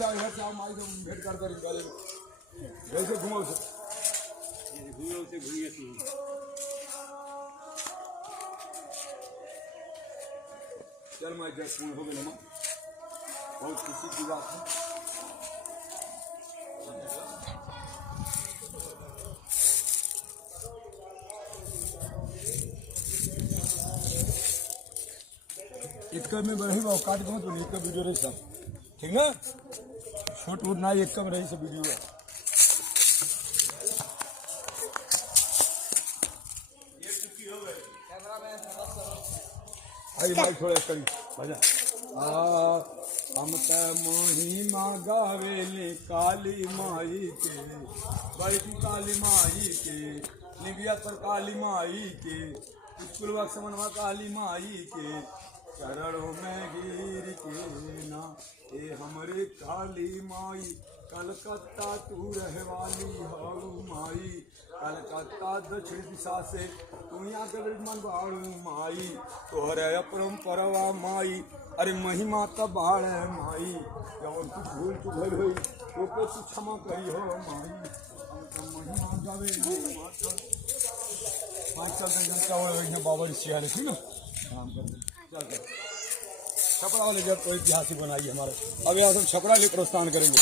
से आओ माई से भेंट कर कर निकाले वैसे घुमाओ से चल मैं जब पूर्ण हो गया बहुत खुशी की बात है। इतका में रही बा काट के मत बोली इतका वीडियो रही सब ठीक ना छोट वोट ना एक कम रही सब वीडियो है। आई माइक थोड़ा करी बजा हम त महिमा गावेले काली माई के बड़ी काली माई के निबिया पर काली माई के स्कूल वक्त समन्वा काली माई के चरणों में गिर के ना ए हमरे काली माई कलकत्ता तू रहवाली हारू माई कलकत्ता दक्षिण दिशा से तू यहाँ के मन बाड़ू माई तोहरे अपरंपरवा माई अरे महिमा तब बाढ़ है माई जब कुछ भूल चुक हुई तो तू क्षमा करी हो माई हम तो महिमा गावे पाँच साल तक जनता हुआ बाबा सियारे थी ना काम करते चल छपरा वाले जब कोई ऐतिहासिक बनाई हमारे अब यहाँ हम छपरा लिए प्रस्थान करेंगे।